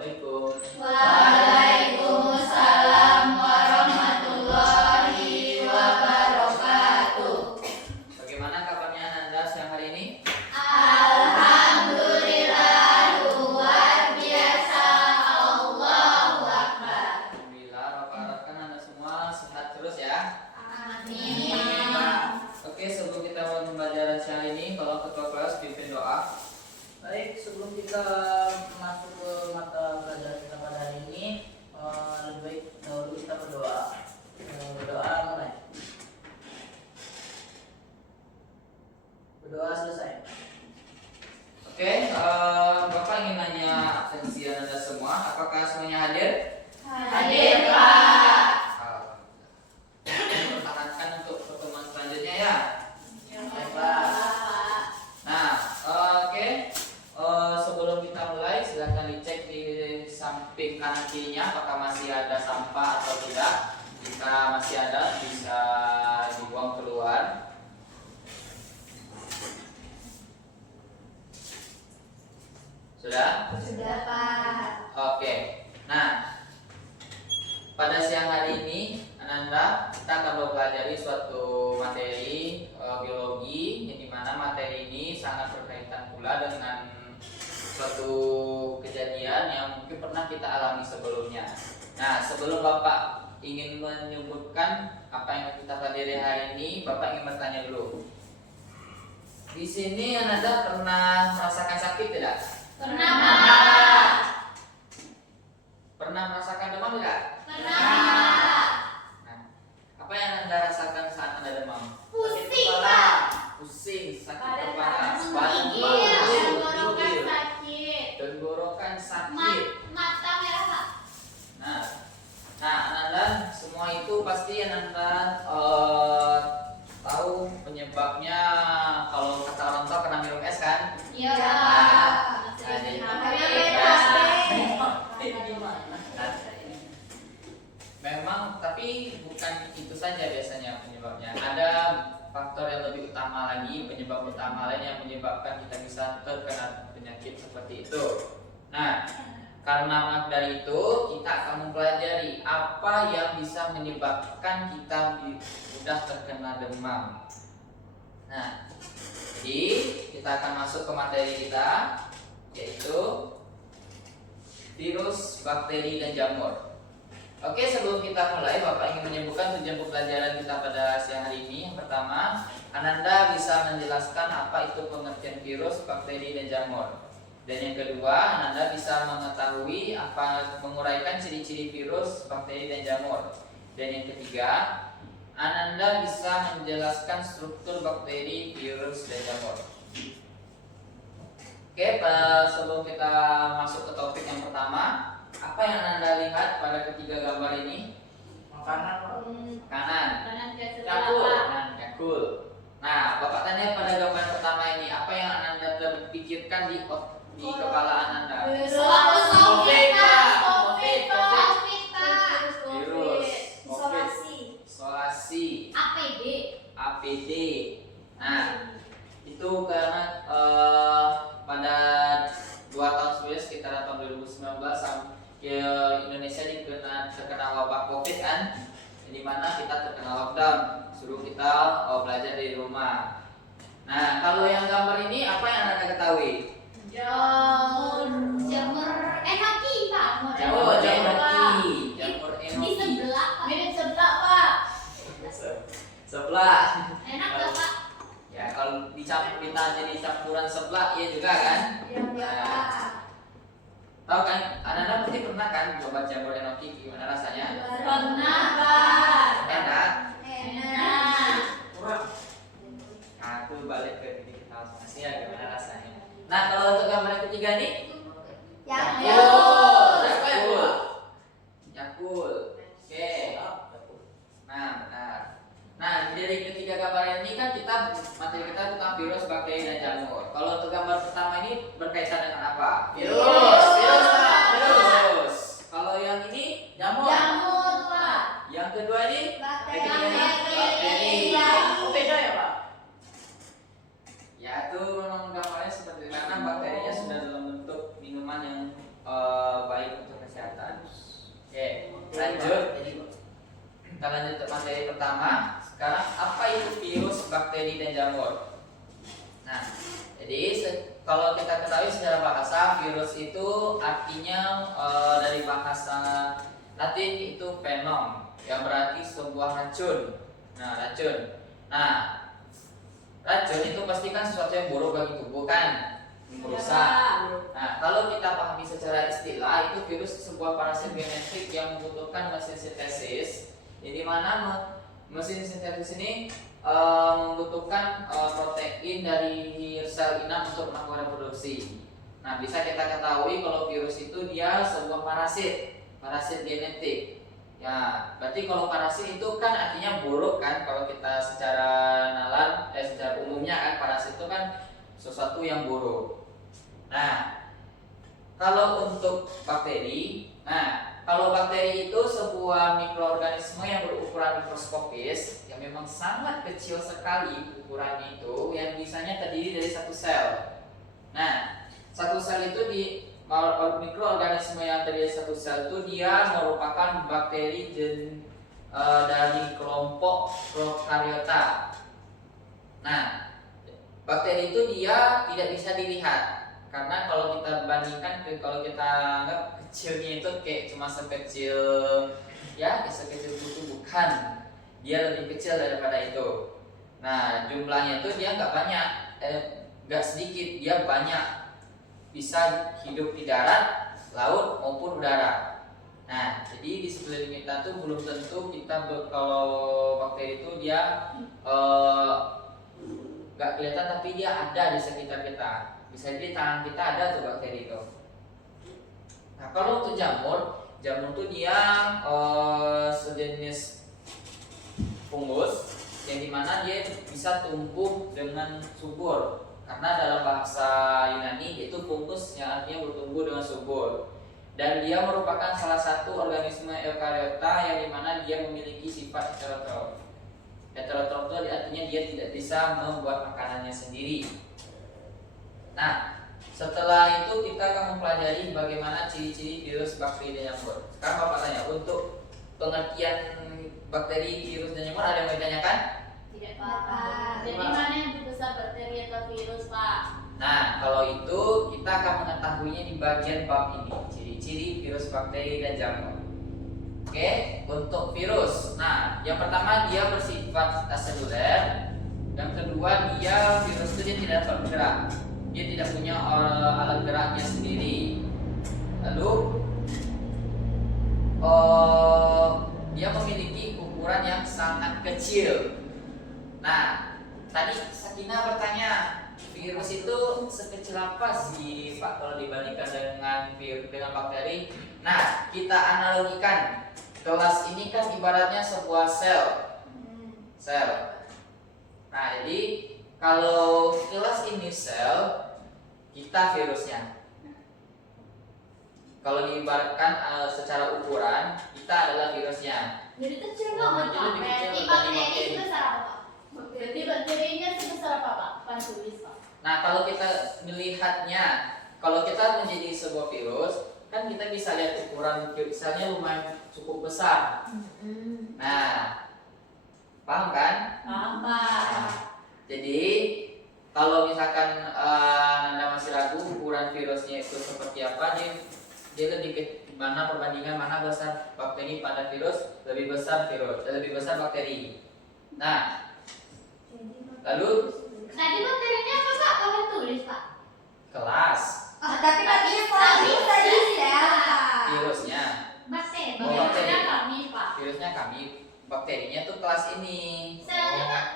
Assalamualaikum. Waalaikumsalam warahmatullahi wabarakatuh. Bagaimana kabarnya Ananda siang hari ini? Alhamdulillah luar biasa. Allahu Akbar. Alhamdulillah, Bapak harapkan Anda semua sehat terus ya. Amin. Oke, sebelum kita mulai pembelajaran siang ini, kalau ketua kelas pimpin doa. Baik, sebelum kita masuk ke mata pelajaran kita pada hari ini, lebih baik dahulu kita berdoa. Berdoa mulai. Berdoa selesai. Oke, Bapak ingin nanya absensi Anda semua. Apakah semuanya hadir? Hadir, Pak. Pertahankan untuk pertemuan selanjutnya ya. Baik, Pak. Nah, oke. Sebelum kita mulai, silahkan dicek di samping kanan kirinya apakah masih ada sampah atau tidak. Jika masih ada, bisa dibuang keluar. Sudah? Sudah, Pak. Oke. Nah, pada siang hari ini, Ananda, kita akan mempelajari suatu materi biologi, yang dimana materi ini sangat berkaitan pula dengan suatu kejadian yang mungkin pernah kita alami sebelumnya. Nah, sebelum Bapak ingin menyebutkan apa yang kita pelajari hari ini, Bapak ingin bertanya dulu. Di sini Ananda pernah merasakan sakit tidak? Pernah, Pak. Pernah merasakan demam tidak? Pernah, Pak. Nah, apa yang Anda rasakan saat Anda demam? Pusing, Pak. Pusing, sakit Badan kepala, panas, badan menggigil, panas, tenggorokan menggigil, sakit, tenggorokan sakit. mata merah, Pak. Nah, Ananda semua itu pasti Ananda tahu penyebabnya. Kalau kata orang tua kena minum es kan? Iya, Nah, Pak. jadi memang, tapi bukan itu saja biasanya penyebabnya. Ada faktor yang lebih utama lagi, penyebab utama lain yang menyebabkan kita bisa terkena penyakit seperti itu. Nah, karena dari itu kita akan mempelajari apa yang bisa menyebabkan kita mudah terkena demam. Nah, jadi kita akan masuk ke materi kita, yaitu virus, bakteri, dan jamur. Oke, sebelum kita mulai, Bapak ingin menyebutkan tujuan pembelajaran kita pada siang hari ini. Yang pertama, Ananda bisa menjelaskan apa itu pengertian virus, bakteri, dan jamur. Dan yang kedua, Ananda bisa mengetahui menguraikan ciri-ciri virus, bakteri, dan jamur. Dan yang ketiga, Ananda bisa menjelaskan struktur bakteri, virus, dan jamur. Oke, sebelum kita masuk ke topik yang pertama, apa yang Anda lihat pada ketiga gambar ini? Makanan. Kanan ke sebelah, Cakul. Pak. Cakul. Nah, Bapak tanya pada gambar pertama ini, apa yang Anda terpikirkan di kepala Anda? COVID, Pak. COVID, Pak. Virus. COVID. Isolasi. Isolasi. APD. Nah, itu karena pada 2 tahun sebelumnya, sekitar tahun 2019, Indonesia terkena wabah COVID kan, di mana kita terkena lockdown, suruh kita belajar dari rumah. Nah, kalau yang gambar ini apa yang Anda ketahui? Jamur enoki, Pak. Jamur enoki. Jamur Di enoki. sebelah, Pak. Mirip sebelah, Pak. Sebelah. Enak nggak, Pak? Ya, kalau kita jadi campuran sebelah, iya juga kan? Iya, Pak. Tahu kan? Anda pasti pernah kan coba jamur enoki, gimana rasanya? Pernah, Pak. Enak. Enak. Aku balik ke diri kita masing-masing ya, gimana rasanya. Nah, kalau untuk gambar yang ketiga nih, Yakul. Yakul. Oke. Nah, benar. Nah, dari ketiga gambar ini kan materi kita tentang virus, bakteri, dan jamur. Kalau untuk gambar pertama ini berkaitan dengan apa? Virus. Kalau yang ini jamur. Pak. Yang kedua ini Bakteri. Oh, beda ya, Pak? Ya, itu memang gambarnya seperti itu, karena bakterinya sudah dalam bentuk minuman yang baik pertama. Sekarang apa itu virus, bakteri, dan jamur? Nah, jadi kalau kita ketahui secara bahasa, virus itu artinya dari bahasa Latin itu venom, yang berarti sebuah racun. Nah, racun. Nah, racun itu pasti kan sesuatu yang buruk bagi tubuh kan, merusak. Nah, kalau kita pahami secara istilah, itu virus sebuah parasit genetik yang membutuhkan mesin sintesis, di mana mesin sintesis ini membutuhkan protein dari sel inang untuk melakukan reproduksi. Nah, bisa kita ketahui kalau virus itu dia sebuah parasit genetik. Ya, berarti kalau parasit itu kan artinya buruk kan, kalau kita secara secara umumnya kan parasit itu kan sesuatu yang buruk. Nah, kalau untuk bakteri, kalau bakteri itu sebuah mikroorganisme yang berukuran mikroskopis yang memang sangat kecil sekali ukurannya itu, yang bisanya terdiri dari satu sel. Nah, satu sel itu mikroorganisme yang terdiri dari satu sel itu dia merupakan bakteri dari kelompok prokariota. Nah, bakteri itu dia tidak bisa dilihat. Karena kalau kita bandingkan kalau kita anggap kecilnya itu kayak cuma sekecil kutu, bukan, dia lebih kecil daripada itu. Nah, jumlahnya itu dia nggak banyak, nggak sedikit, dia banyak, bisa hidup di darat, laut maupun udara. Nah, jadi di sekeliling kita tuh belum tentu kalau bakteri itu dia nggak kelihatan, tapi dia ada di sekitar kita. Bisa jadi tangan kita ada tuh bakteri itu. Nah, kalau untuk jamur tuh dia sejenis fungus yang dimana dia bisa tumbuh dengan subur. Karena dalam bahasa Yunani itu fungus yang artinya bertumbuh dengan subur. Dan dia merupakan salah satu organisme eukariota yang dimana dia memiliki sifat heterotrof. Heterotrof itu artinya dia tidak bisa membuat makanannya sendiri. Nah, setelah itu kita akan mempelajari bagaimana ciri-ciri virus, bakteri, dan jamur. Sekarang Bapak tanya, untuk pengertian bakteri, virus, dan jamur ada yang mau ditanyakan? Tidak, Pak. Jadi mana yang lebih besar, bakteri atau virus, Pak? Nah, kalau itu kita akan mengetahuinya di bagian bab ini, ciri-ciri virus, bakteri, dan jamur. Oke, untuk virus. Nah, yang pertama dia bersifat aseluler. Yang kedua virus itu dia tidak dapat bergerak. Dia tidak punya alat geraknya sendiri. Lalu dia memiliki ukuran yang sangat kecil. Nah, tadi Sakina bertanya, virus itu sekecil apa sih Pak kalau dibandingkan dengan bakteri? Nah, kita analogikan. Kelas ini kan ibaratnya sebuah sel. Nah, jadi kalau kelas ini sel, kita virusnya. Kalau diibaratkan secara ukuran, kita adalah virusnya. Jadi kecil banget, Pak. Berarti bakteri sebesar apa, Pak? Berarti bakterinya sebesar apa, Pak? Pan tulis, Pak. Nah, kalau kita melihatnya, kalau kita menjadi sebuah virus, kan kita bisa lihat ukuran virusnya lumayan cukup besar. Nah, paham kan? Paham, Pak. Nah, jadi kalau misalkan Anda masih ragu ukuran virusnya itu seperti apa, dia lebih ke mana perbandingan mana besar bakteri pada virus, lebih besar bakteri. Nah, lalu Tadi bakterinya apa, Pak? Kamu tulis, Pak. kelas Tapi tadi tadi sel. virusnya, Bakteri. Oh, bakteri. Bakterinya kami, Pak. virusnya kami, bakterinya tuh kelas ini. Selnya, Pak.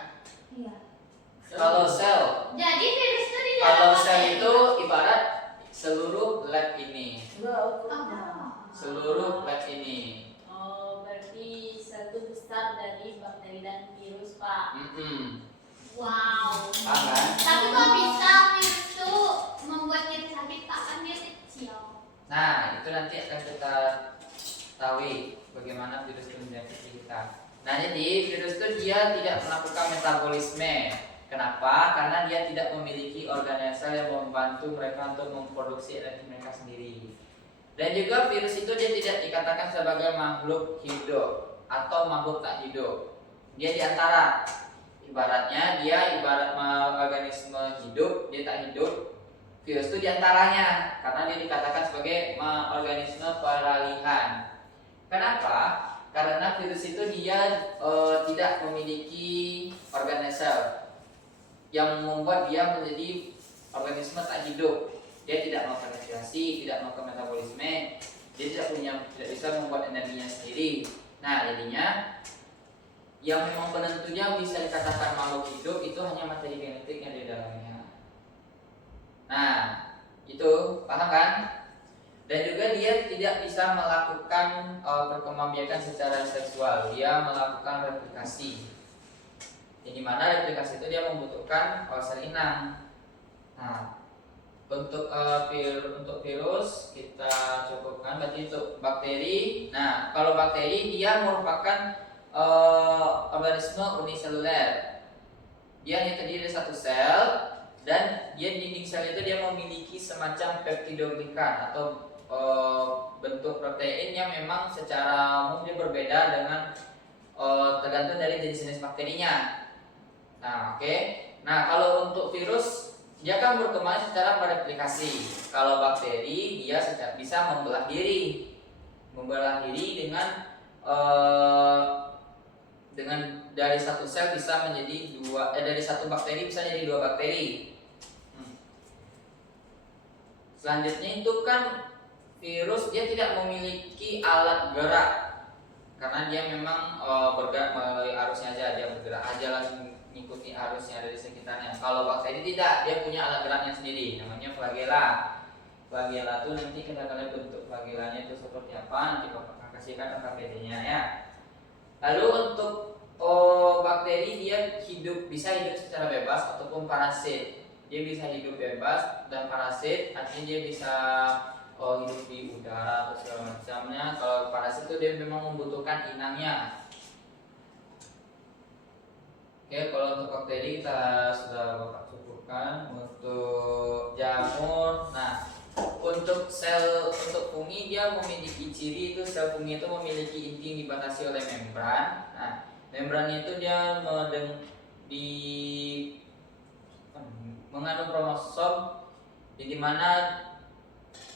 Iya. Kalau sel, Jadi virus itu di dalam kalau sel bakteri, itu Pak. ibarat seluruh lab ini, Oh. seluruh lab ini. Oh, berarti satu besar dari bakteri dan virus, Pak. Wow. Paham kan? Tapi kok bisa virus itu membuat kita sakit, Pak? Kan dia kecil. Nah, itu nanti akan kita tahu bagaimana virus itu menjadi kita. Nah, jadi virus itu dia tidak melakukan metabolisme. Kenapa? Karena dia tidak memiliki organel sel yang membantu mereka untuk memproduksi energi mereka sendiri. Dan juga virus itu dia tidak dikatakan sebagai makhluk hidup atau makhluk tak hidup. dia di antara. Ibaratnya dia ibarat organisme hidup, dia tak hidup. Virus itu diantaranya, karena dia dikatakan sebagai organisme peralihan. Kenapa? Karena virus itu dia tidak memiliki organ sel yang membuat dia menjadi organisme tak hidup. Dia tidak melakukan respirasi, tidak melakukan metabolisme, dia tidak bisa membuat energinya sendiri. Nah, jadinya yang memang penentunya bisa dikatakan makhluk hidup itu hanya materi genetik yang di dalamnya. Nah, itu paham kan? Dan juga dia tidak bisa melakukan perkembangbiakan secara seksual. Dia melakukan replikasi. Yang dimana replikasi itu dia membutuhkan sel inang. Nah, untuk virus kita cukupkan berarti untuk bakteri. Nah, kalau bakteri dia merupakan organisme uniseluler. Dia hanya terdiri dari satu sel, dan dia dinding sel itu dia memiliki semacam peptidoglikan atau bentuk protein yang memang secara umum dia berbeda dengan tergantung dari jenis-jenis bakterinya. Nah, oke. Nah, kalau untuk virus dia kan berkembang secara mereplikasi. Kalau bakteri dia bisa membelah diri dengan dari satu sel bisa menjadi dari satu bakteri bisa jadi 2 bakteri. Selanjutnya itu kan virus dia tidak memiliki alat gerak karena dia memang bergerak melalui arusnya aja, dia bergerak aja langsung mengikuti arusnya dari sekitarnya. Kalau bakteri tidak, dia punya alat geraknya sendiri, namanya flagella. Flagella itu nanti kita akan lihat bentuk flagellanya itu seperti apa, nanti Bapak akan kasihkan KPD-nya ya. Lalu untuk bakteri dia bisa hidup secara bebas ataupun parasit. Dia bisa hidup bebas dan parasit artinya dia bisa hidup di udara atau segala macamnya. Kalau parasit itu dia memang membutuhkan inangnya. Oke, kalau untuk bakteri kita sudah Bapak cukupkan. Untuk jamur, nah untuk fungi dia memiliki ciri itu sel fungi itu memiliki inti yang dibatasi oleh membran. Nah, membrannya itu dia mengandung kromosom di mana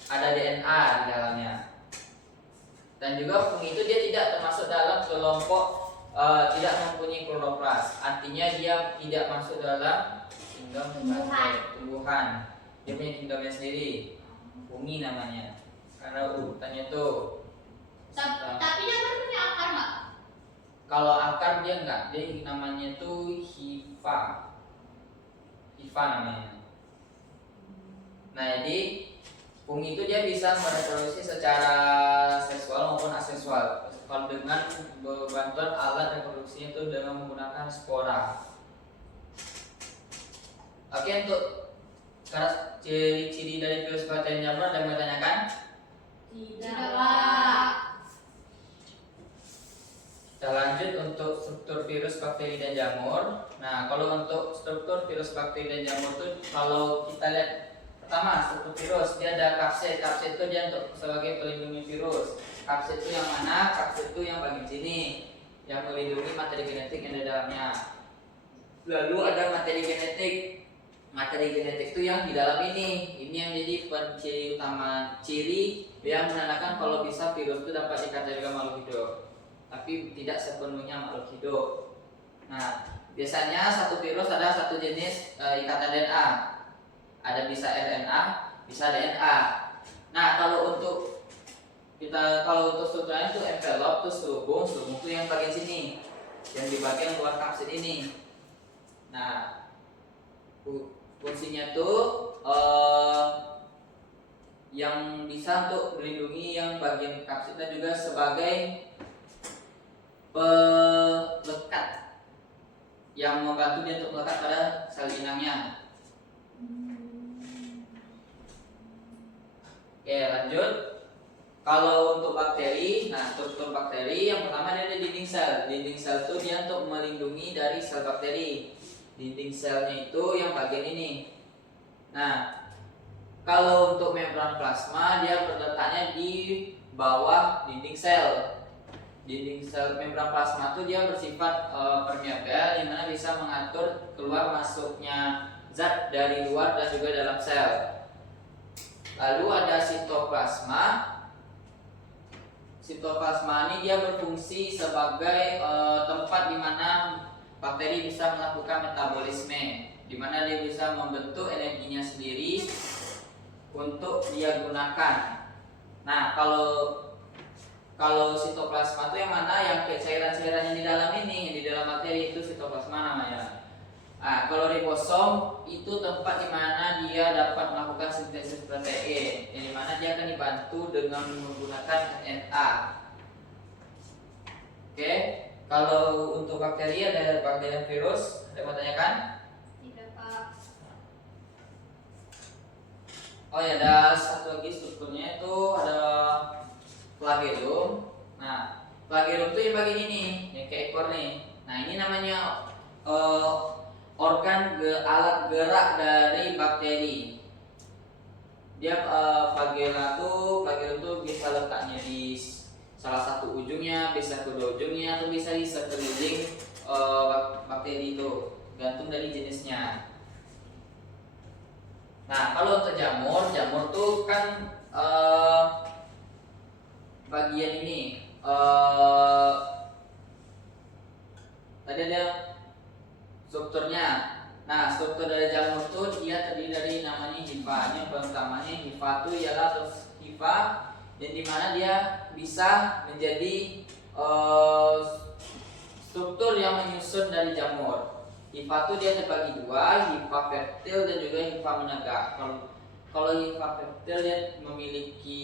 ada DNA di dalamnya. Dan juga fungi itu dia tidak termasuk dalam kelompok tidak mempunyai kloroplas. Artinya dia tidak masuk dalam kingdom tumbuhan. Dia punya kingdomnya sendiri. Fungi namanya. Karena urutannya tuh. Tapi dia kan punya akar nggak? Kalau akar dia enggak, dia namanya tuh hifa. Hifa namanya. Nah, jadi fungi itu dia bisa mereproduksi secara seksual maupun aseksual. Kalau dengan bantuan alat reproduksinya itu dengan menggunakan spora. Oke, untuk ciri-ciri dari virus bakteri jamur ada yang mau ditanyakan? Tidak. Kita lanjut untuk struktur virus bakteri dan jamur. Nah, kalau untuk struktur virus bakteri dan jamur itu kalau kita lihat pertama struktur virus dia ada kapsid. Kapsid itu dia untuk sebagai pelindungi virus. Kapsid itu yang mana? Kapsid itu yang bagian sini yang melindungi materi genetik yang ada dalamnya. Lalu ada materi genetik. Materi genetik itu yang di dalam ini. Ini yang jadi ciri utama, ciri yang menandakan kalau bisa virus itu dapat dikategorikan makhluk hidup. Tapi tidak sepenuhnya makhluk hidup. Nah, biasanya satu virus ada satu jenis ikatan DNA. Ada bisa RNA, bisa DNA. Nah, kalau untuk strukturnya itu envelop, terus selubung itu yang bagian sini, yang di bagian luar kapsid ini. Nah, fungsinya tuh yang bisa untuk melindungi yang bagian kapsidnya juga sebagai pelekat yang membantu dia untuk melekat pada sel inangnya. Oke, lanjut. Kalau untuk bakteri, nah struktur bakteri yang pertama dia ada dinding sel. Dinding sel itu dia untuk melindungi dari sel bakteri. Dinding selnya itu yang bagian ini. Nah, kalau untuk membran plasma dia terletaknya di bawah dinding sel. Dinding sel membran plasma itu dia bersifat permeabel, di mana bisa mengatur keluar masuknya zat dari luar dan juga dalam sel. Lalu ada sitoplasma. Sitoplasma ini dia berfungsi sebagai tempat di mana bakteri bisa melakukan metabolisme, di mana dia bisa membentuk energinya sendiri untuk dia gunakan. Nah, kalau sitoplasma itu yang mana? Yang cairan-cairan yang di dalam ini, yang di dalam bakteri itu sitoplasma namanya. Nah, kalau ribosom itu tempat di mana dia dapat melakukan sintesis protein, yang di mana dia akan dibantu dengan menggunakan RNA. Oke, kalau untuk bakteri ada bakteri dan virus, ada yang mau tanyakan? Tidak, Pak. Oh ya, ada satu lagi strukturnya itu ada flagellum. Nah, flagellum itu yang bagian ini, yang kayak ekor nih. Nah, ini namanya organ alat gerak dari bakteri. Dia flagellum tuh bisa letaknya di salah satu ujungnya, bisa kedua ujungnya, atau bisa di sekeliling bakteri itu, gantung dari jenisnya. Nah, kalau untuk jamur tuh kan bagian ini tadi ada strukturnya. Nah, struktur dari jamur itu dia terdiri dari namanya hifa. Yang pertamanya hifa itu ialah hifa yang dimana dia bisa menjadi struktur yang menyusun dari jamur. Hifa itu dia terbagi dua, hifa fertil dan juga hifa menegak. Kalau hifa fertil dia memiliki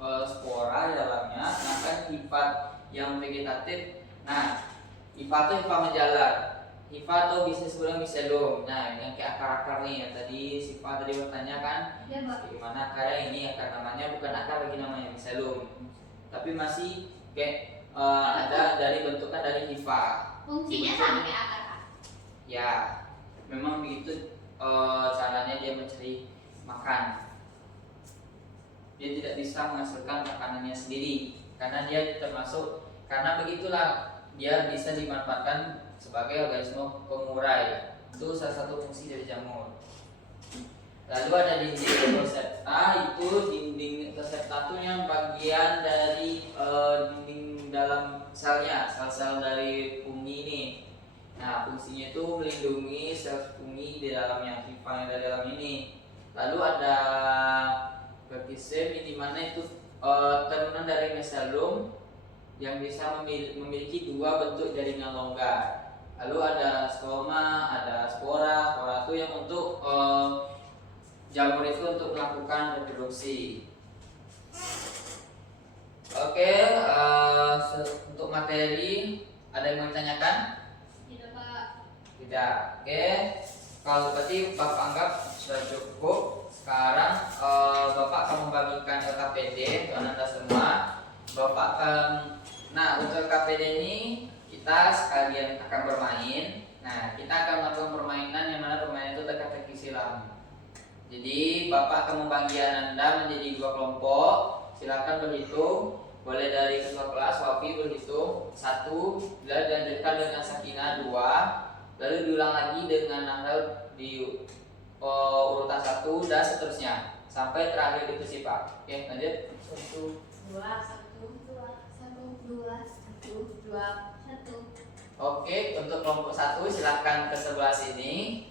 spora di dalamnya, sedangkan hifa yang vegetatif, nah hifa itu hifa menjalar. Hifa atau bisa sebenarnya miselum. Nah, yang kayak akar-akar nih yang tadi Siva tadi bertanya kan, Ya, Pak. gimana akarnya ini? Akar namanya bukan akar lagi, namanya miselum. Tapi masih kayak ada dari bentukan dari hifa. Fungsinya sama kayak akar, Pak. Ya, memang begitu caranya dia mencari makan. Dia tidak bisa menghasilkan makanannya sendiri karena dia termasuk, karena begitulah dia bisa dimanfaatkan sebagai organisme pengurai. Itu salah satu fungsi dari jamur. Lalu ada dinding resepta. Itu dinding resepta itu yang bagian dari dinding dalam selnya, sel-sel dari fungi ini. Nah, fungsinya itu melindungi sel fungi di dalamnya, hifa yang dari dalam ini. Lalu ada verticem, di mana itu turunan dari meselum yang bisa memiliki dua bentuk jaringan longgar. Lalu ada stoma, ada spora. Spora itu yang untuk jamur itu untuk melakukan reproduksi. Oke, untuk materi ada yang mau ditanyakan? Tidak, Pak. Tidak. Oke, kalau berarti Bapak anggap sudah cukup. Sekarang Bapak akan membagikan LKPD untuk Anda semua. Bapak akan, nah untuk LKPD ini kita sekalian akan bermain. Nah, kita akan melakukan permainan yang mana permainan itu teka-teki silang. Jadi Bapak akan membagi Anda menjadi dua kelompok. Silakan berhitung. Boleh dari ketua kelas Wafi berhitung 1, lalu dilanjutkan dengan Sakina 2, lalu diulang lagi dengan Nandal di urutan 1 dan seterusnya sampai terakhir di Pak. Oke, lanjut. 1, 2, 1, 2, 1, 2, 1, 2, 1. Oke, untuk kelompok 1 silakan ke sebelah sini,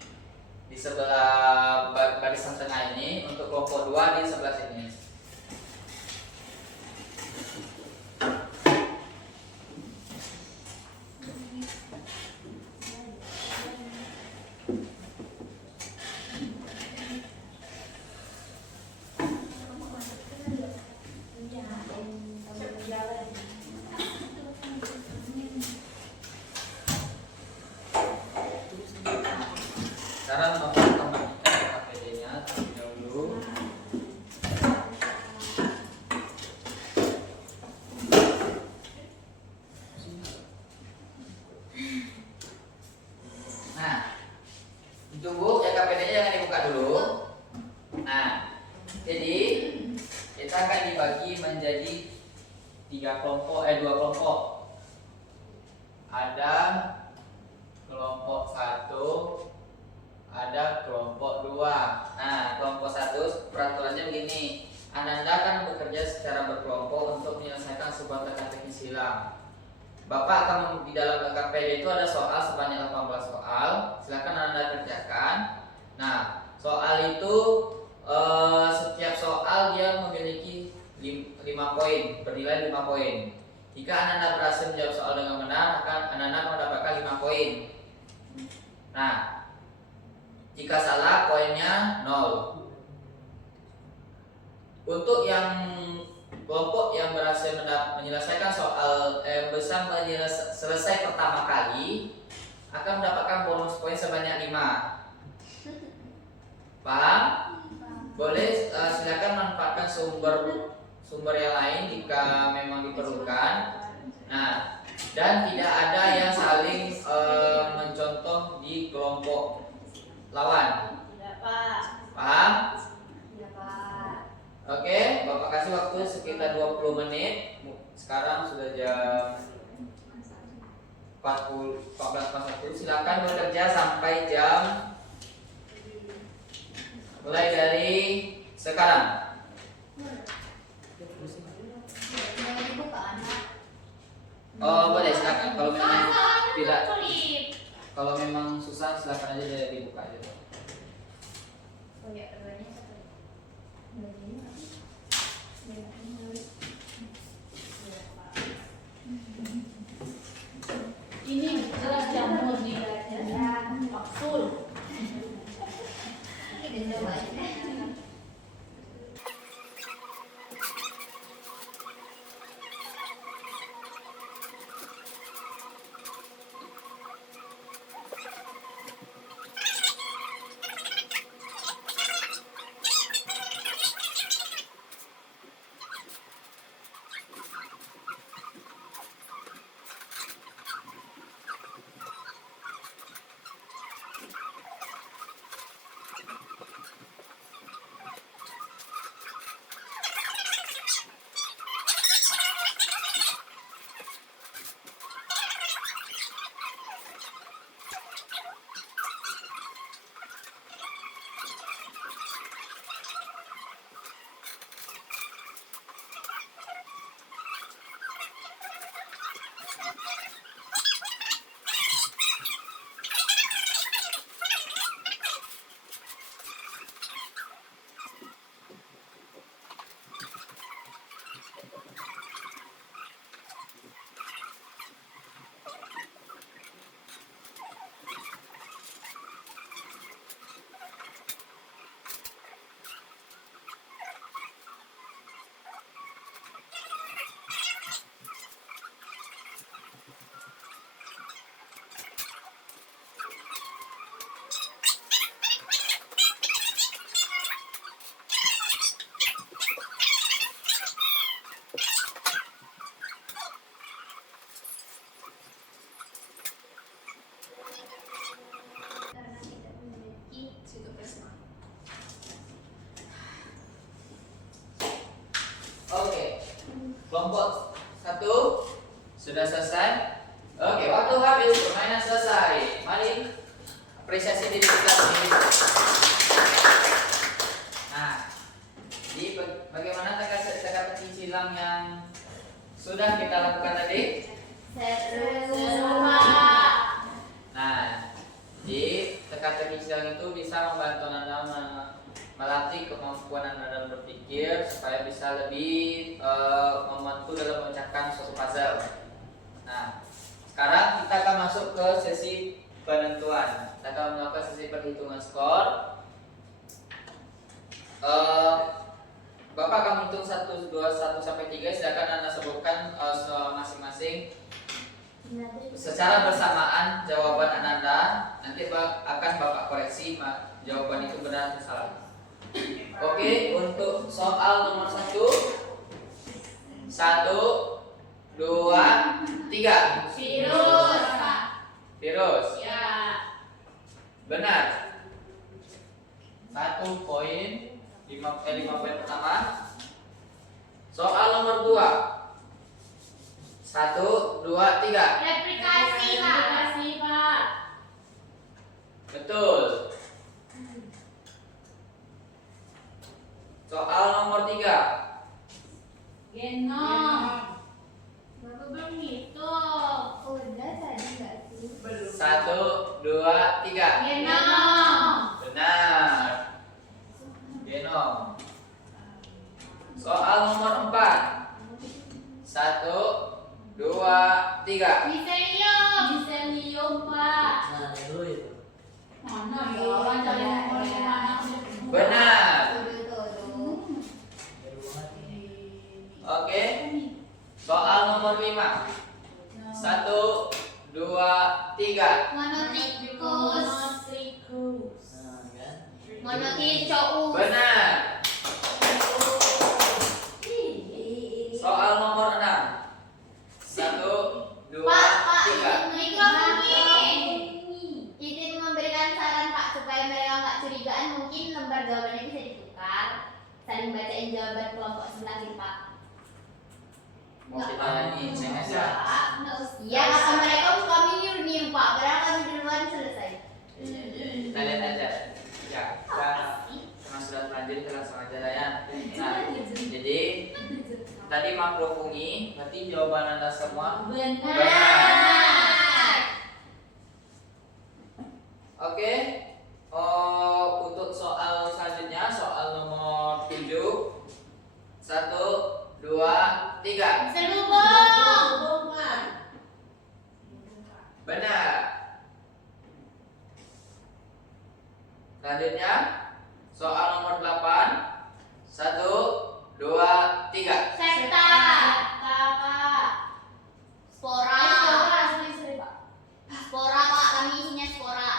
di sebelah barisan tengah ini. Untuk kelompok 2 di sebelah sini. Sekarang Bapak akan bagikan KPD-nya terlebih dahulu. Nah, ditunggu ya, KPD-nya jangan dibuka dulu. Nah, jadi kita akan dibagi menjadi dua kelompok. Ada kelompok 1, ada kelompok 2. Nah, kelompok 1 peraturannya begini. Ananda akan bekerja secara berkelompok untuk menyelesaikan sebuah teka-teki silang. Bapak akan di dalam LKPD itu ada soal sebanyak 18 soal. Silakan Ananda kerjakan. Nah, soal itu setiap soal dia memiliki 5 poin, bernilai 5 poin. Jika Ananda berhasil menjawab soal dengan benar, akan Ananda mendapatkan 5 poin. Nah, jika salah poinnya 0. Untuk yang kelompok yang berhasil menyelesaikan soal selesai pertama kali akan mendapatkan bonus poin sebanyak 5. Paham? Boleh silakan manfaatkan sumber yang lain jika memang diperlukan. Nah, dan tidak ada yang saling mencontoh di kelompok lawan. Tidak, Pak. Paham? Tidak, Pak. Oke, Bapak kasih waktu sekitar 20 menit. Sekarang sudah jam 14.41. Silakan bekerja sampai jam mulai dari sekarang. Jangan dibuka, anak. Oh, boleh silakan. Kalau memang tidak, Sulit. kalau memang susah silakan aja dibuka aja. Oh ya, keduanya satu. Ini jelas jamur nih. Kapsul. Kita coba aja. Oke. Kelompok 1 sudah selesai. Oke, waktu habis, permainan selesai. Mari apresiasi diri kita sendiri. Nah, bagaimana teka-teki silang yang sudah kita lakukan tadi? Seru, Pak. Nah, di teka-teki silang itu bisa membantu Anda melatih kemampuan Anda dalam berpikir supaya bisa lebih membantu dalam memecahkan suatu puzzle. Nah, sekarang kita akan masuk ke sesi penentuan. Kita akan melakukan sesi perhitungan skor. Bapak akan menghitung 1, 2, 1 sampai 3. Silakan Anda sebutkan masing-masing secara bersamaan jawaban Anda. Nanti akan Bapak koreksi jawaban itu benar atau salah. Oke, untuk soal nomor 1, 2, 3. Virus, Pak. Virus. Ya. Benar. 1 poin, 5 poin pertama. Soal nomor 2. 1, 2, 3. Replikasi, Pak. Betul. Soal nomor 3. Genom. Bapak belum hitung. Udah tadi nggak sih? 1, 2, 3. Genom. Benar. Genom. Soal nomor 4. 1, 2, 3. Miselium, Pak. Nah, dulu itu. Mana ya? Orang cari nomor di mana? Benar. Tuh. Baru banget ini. Oke. Soal nomor 5. 1, 2, 3. Monotrikus. Nah, kan? Monotrikus. Benar. Soal nomor 6. 1, 2, Pak, 3. mikrofon izin memberikan saran Pak supaya mereka nggak curigaan, mungkin lembar jawabannya bisa ditukar, saling bacain jawaban kelompok sebelah nih Pak. Mau kita nyanyi, saya aja. Iya, kata mereka kami niru Pak, padahal kami duluan selesai. Kita lihat aja. Ya, kita karena sudah terlanjur kita langsung aja lah ya. Nah, jadi tadi makro fungi, berarti jawaban Anda semua Benar. Oke. Untuk soal selanjutnya, soal nomor 7. 1, 2, 3. Selubung. Benar. Selanjutnya, soal nomor 8. 1, 2, 3. Septa. Spora. Spora Pak, kami isinya spora.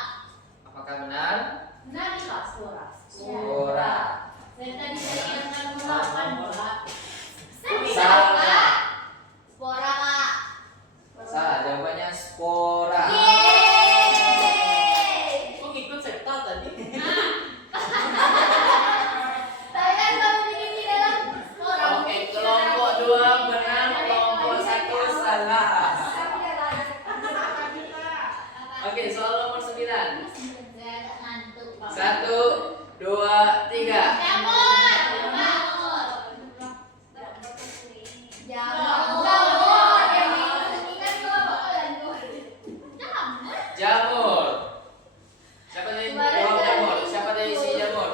Apakah benar? Benar nih Pak, spora. Spora. Saya tadi saya ingatkan nomor 8 Pak. Salah. Spora Pak. Salah, jawabannya spora. Yeay. Kok ngikut septa tadi? Saya kan baru bikin di dalam spora. Oke, kelompok 2 benar, kelompok 1 salah. Oke, soal nomor 9. Saya agak ngantuk Pak. 1, 2, 3. Jamur. Jamur. Siapa tadi jawab jamur? Siapa tadi isi jamur?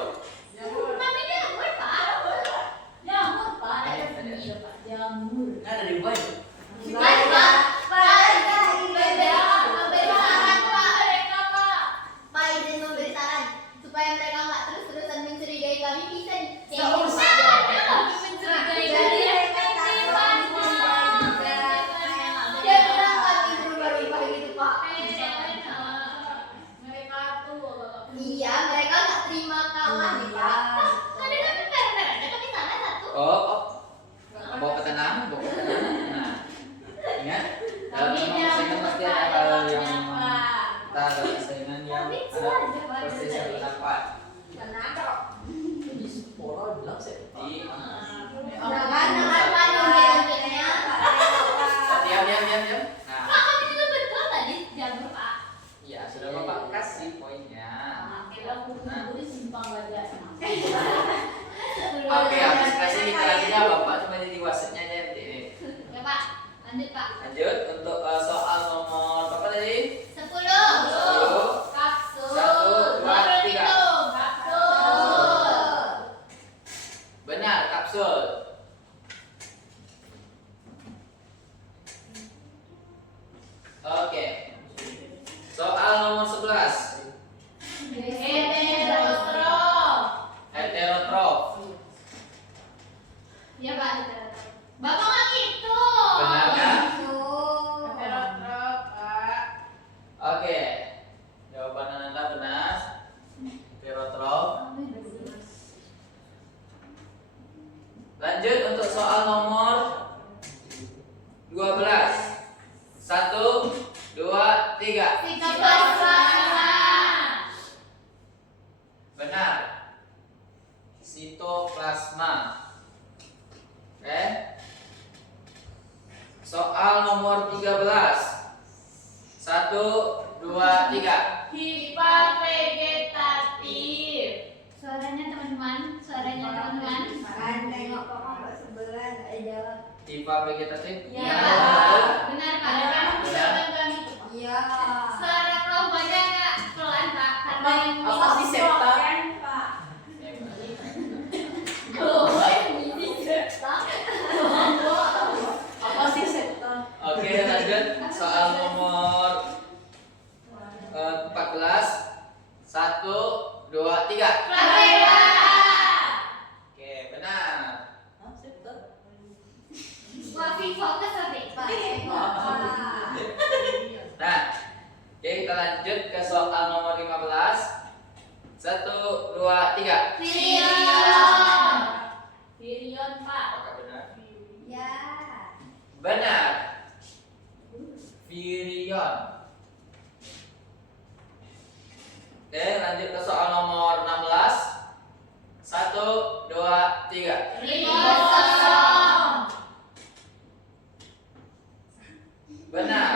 Mami jamur Pak. Jamur Pak. Ada bunyi Pak. Jamur. Nah, dari Ubay. Baik Pak. Memberi saran Pak mereka Pak. Pak izin memberi saran supaya mereka nggak terus-terusan mencurigai kami, bisa Nggak usah. mencurigai kami. Dia bilang kami berubah-ubah gitu Pak. Mereka tuh. Iya, mereka nggak terima kalah nih Pak. Tadi kami fair-fair aja, kami salah satu. Bawa ke tenang, bawa ke tenang. Nah, ingat, dalam Kami memang persaingan pasti ada Pak, hal yang jawabannya, Pak. kita ada persaingan yang ada perselisihan pendapat. Di Spora bilang septa. Di Akhirnya. diam. Nah, Pak, kami juga betul tadi jamur Pak. ya sudah Bapak kasih poinnya. Akhirnya kumpul simpang gajah. Oke, habis kasih kita lagi ya Bapak cuma jadi wasitnya aja nanti ini. Ya Pak, lanjut Pak. Lanjut untuk soal nomor berapa tadi? 10. Kapsul. 1, 2, 3. Kapsul. Benar, kapsul. Oke. Soal nomor 11. Heterotrof. Heterotrof. Ya Pak, heterotrof. Bapak nggak gitu. Benar kan? Heterotrof Pak. Oke. Jawaban Anda benar. Heterotrof. Lanjut untuk soal nomor 12. 1, 2, 3. Sitoplasma. Benar. Sitoplasma. Oke. Soal nomor 13. 1, 2, 3. Hifa vegetatif. Suaranya teman-teman, suaranya teman-teman. Kan nengok kelompok sebelah nggak jawab. Hifa vegetatif? Ya, Ya. benar Pak. Benar. Iya. Suara kelompoknya agak pelan Pak, karena yang Apa sih sektor? Pak. Oh, ini sektor. Apa sih sektor? Oke, lanjut soal nomor 14. 1, 2, 3. Kamera. Oke, benar. Hah, sektor? Wah, fokus tapi. Pak. Pak. Nah, oke, kita lanjut ke soal nomor 15. 1, 2, 3. Virion. Virion Pak. Apakah benar? Ya. Benar. Virion. Oke, lanjut ke soal nomor 16. 1, 2, 3. Ribosom. Benar.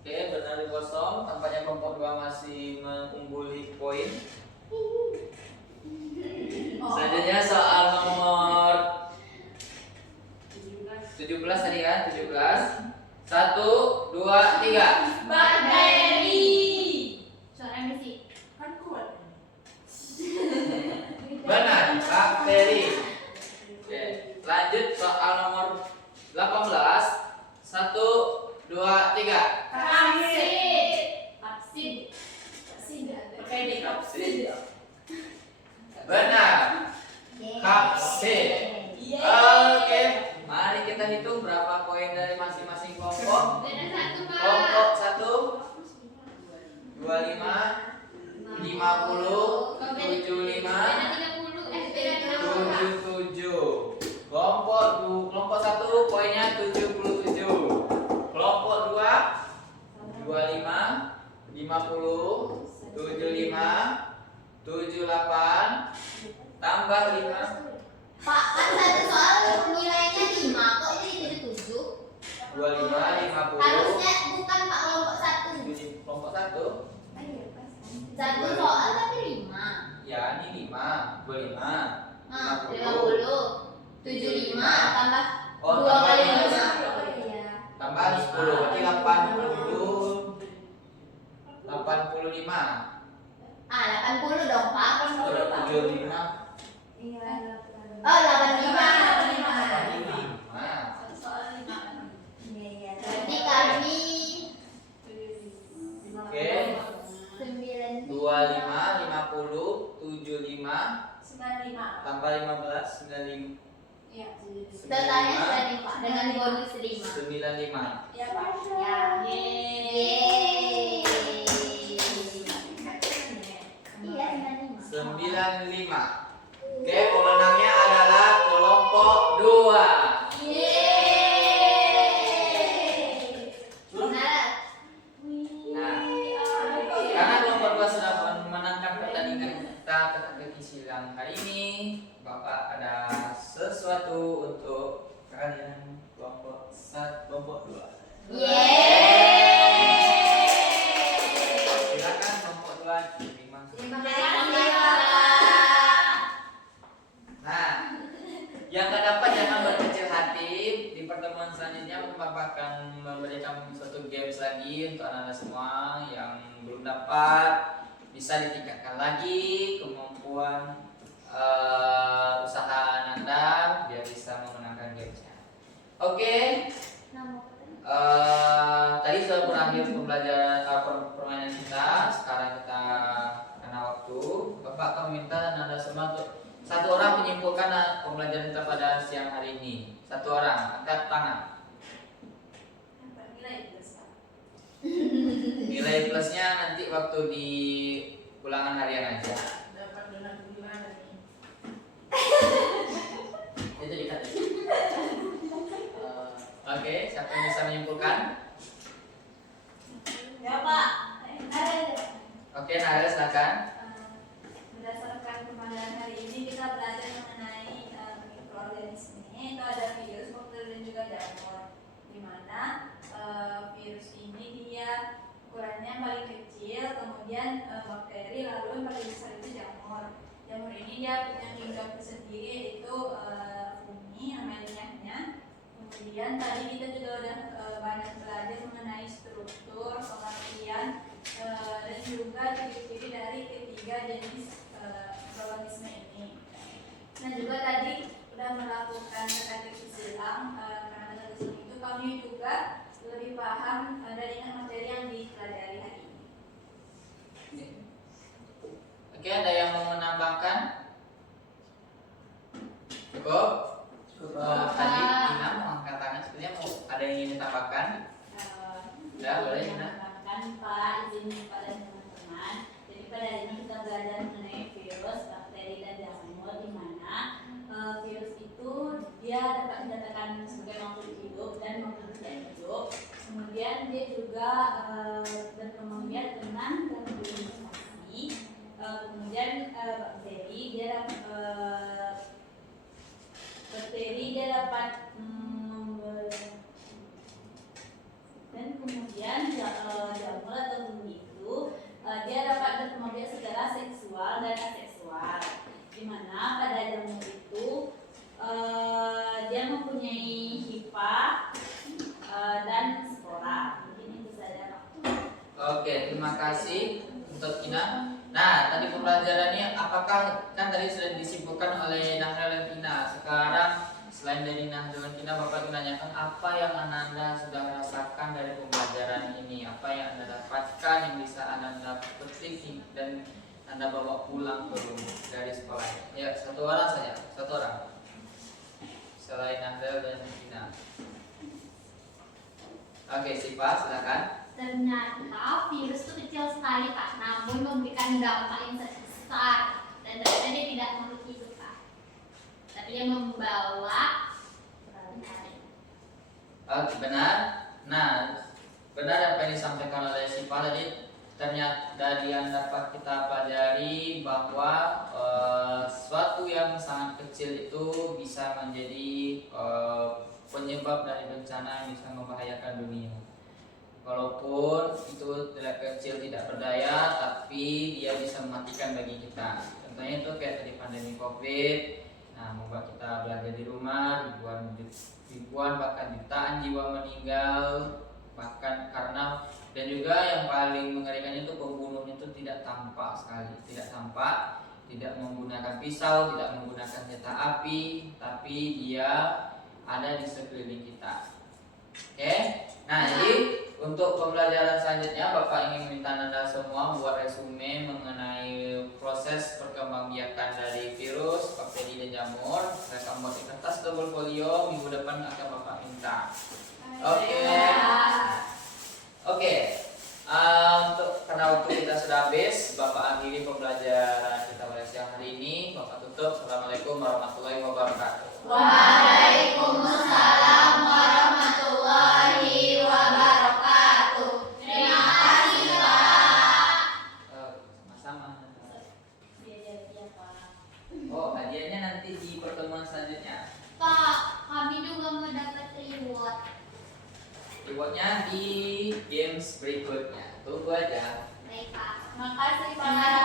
Oke, benar ribosom. Tampaknya kelompok 2 masih mengungguli poin. Selanjutnya soal nomor 17 tadi kan? 17. 1, 2, 3. Bakteri. Suara misi. Kan kuat. Benar, bakteri. Oke, lanjut soal nomor 18. 1, 2, 3. Vaksin. Vaksin. Vaksin. Benar. Vaksin. Oke, mari kita hitung berapa poin dari masing-masing kelompok. Beda satu Pak. Kelompok 1 25, 50, 75, Beda 30. Beda 30. 77. Kelompok 1 poinnya 77. Kelompok 2 25, 50, 75, 78 tambah 5 Pak, kan satu soal nilainya 5 kok jadi 77? 25, 50. Harusnya bukan Pak kelompok 1. Kelompok 1 Satu soal tapi 5. ya ini 5, 25, Nah, 50. 50. 75 tambah Oh, 2 tambah kali 5. 5. Tambah 10 berarti 80. 85. Ah, 80 dong Pak. 75. Iya. Oh, 85. 5. Iya. Berarti kami Oke. 9. 25, 50, 75 tambah 15, 95. Totalnya 95 dengan bonus 5. 95. Ya. Yeay. Iya, 95. 95. Oke, pemenangnya adalah kelompok 2. Yeay. Benar. Nah, karena kelompok 2 sudah memenangkan pertandingan kita teka-teki silang hari ini, Bapak ada sesuatu untuk kalian kelompok 1, kelompok 2. Yeay. Silakan kelompok 2 terima. Terima Terima kasih. kasih Bapak. Nah, yang tak dapat jangan berkecil hati. Di pertemuan selanjutnya Bapak akan memberikan suatu games lagi untuk anak-anak semua yang belum dapat, bisa ditingkatkan lagi kemampuan usaha Anda biar bisa memenangkan gamesnya. Oke. Tadi sudah berakhir pembelajaran permainan kita. Sekarang kita karena waktu, Bapak akan minta Anda semua untuk satu orang menyimpulkan pembelajaran kita pada siang hari ini. Satu orang, angkat tangan. Nilai plusnya nanti waktu di ulangan harian aja. Itu dikat. Oke, siapa yang bisa menyimpulkan? Ya Pak. Oke, Nara silakan. Berdasarkan pembelajaran hari ini kita belajar dimana virus ini dia ukurannya paling kecil, kemudian bakteri, lalu yang paling besar itu jamur. Jamur ini dia punya kingdom tersendiri, yaitu fungi namanya. Kemudian tadi kita juga udah banyak belajar mengenai struktur, pengertian, dan juga ciri-ciri dari ketiga jenis mikroorganisme ini. Nah juga tadi udah melakukan teka-teki silang, karena teka-teki silang itu kami juga lebih paham dan ingat materi yang dipelajari hari ini. Oke, ada yang mau menambahkan? Cukup? Tadi Ina mau angkat tangan, sebenarnya mau ada yang ingin ditambahkan? Ya, boleh Ina. Menambahkan Pak, izin Pak dan teman-teman. Jadi pada hari ini kita belajar mengenai virus, bakteri dan jamur, di mana virus itu dia dapat dikatakan sebagai makhluk hidup dan makhluk tidak hidup. Kemudian dia juga berkembang biak dengan bermutasi. Kemudian bakteri dia dapat dan kemudian jamur atau fungi itu dia dapat berkembang biak secara seksual dan aseksual, di mana pada jamur itu dia mempunyai hifa dan spora. Mungkin itu saja Pak. Oke, terima kasih untuk Ina. Nah, tadi pembelajarannya apakah kan tadi sudah disimpulkan oleh Nahrul dan Ina. Sekarang selain dari Nahrul dan Ina, Bapak menanyakan apa yang Anda sudah rasakan dari pembelajaran ini, apa yang Anda dapatkan yang bisa Anda petik dan Anda bawa pulang ke rumah dari sekolah. Ya, satu orang saja, satu orang. Selain Nahrul dan Ina. Oke, Siva, silakan. Ternyata virus itu kecil sekali Pak, namun memberikan dampak yang sangat besar. Dan ternyata dia tidak makhluk hidup Pak, tapi dia membawa penyakit. Oke, benar. Nah, benar apa yang disampaikan oleh Siva tadi. Ternyata dari yang dapat kita pelajari bahwa sesuatu yang sangat kecil itu bisa menjadi penyebab dari bencana yang bisa membahayakan dunia. Walaupun itu tidak kecil, tidak berdaya, tapi dia bisa mematikan bagi kita. Contohnya itu kayak tadi pandemi COVID. Nah, membuat kita belajar di rumah, ribuan bahkan jutaan jiwa meninggal, bahkan karena, dan juga yang paling mengerikan itu pembunuhnya itu tidak tampak sekali, tidak tampak, tidak menggunakan pisau, tidak menggunakan senjata api, tapi dia ada di sekeliling kita. Oke, nah jadi untuk pembelajaran selanjutnya Bapak ingin minta Anda semua buat resume mengenai proses perkembangbiakan dari virus, bakteri dan jamur. Mereka buat di kertas double folio, minggu depan akan Bapak minta. Oke. Untuk karena waktu kita sudah habis, Bapak akhiri pembelajaran kita pada siang hari ini. Bapak tutup. Assalamualaikum warahmatullahi wabarakatuh. Waalaikumsalam warahmatullahi wabarakatuh. Terima kasih Pak. Sama-sama. Iya Pak. Oh, hadiahnya nanti di pertemuan selanjutnya. Pak, kami juga mau dapat reward. Rewardnya di games berikutnya. Tunggu aja. Baik Pak. Makasih Pak.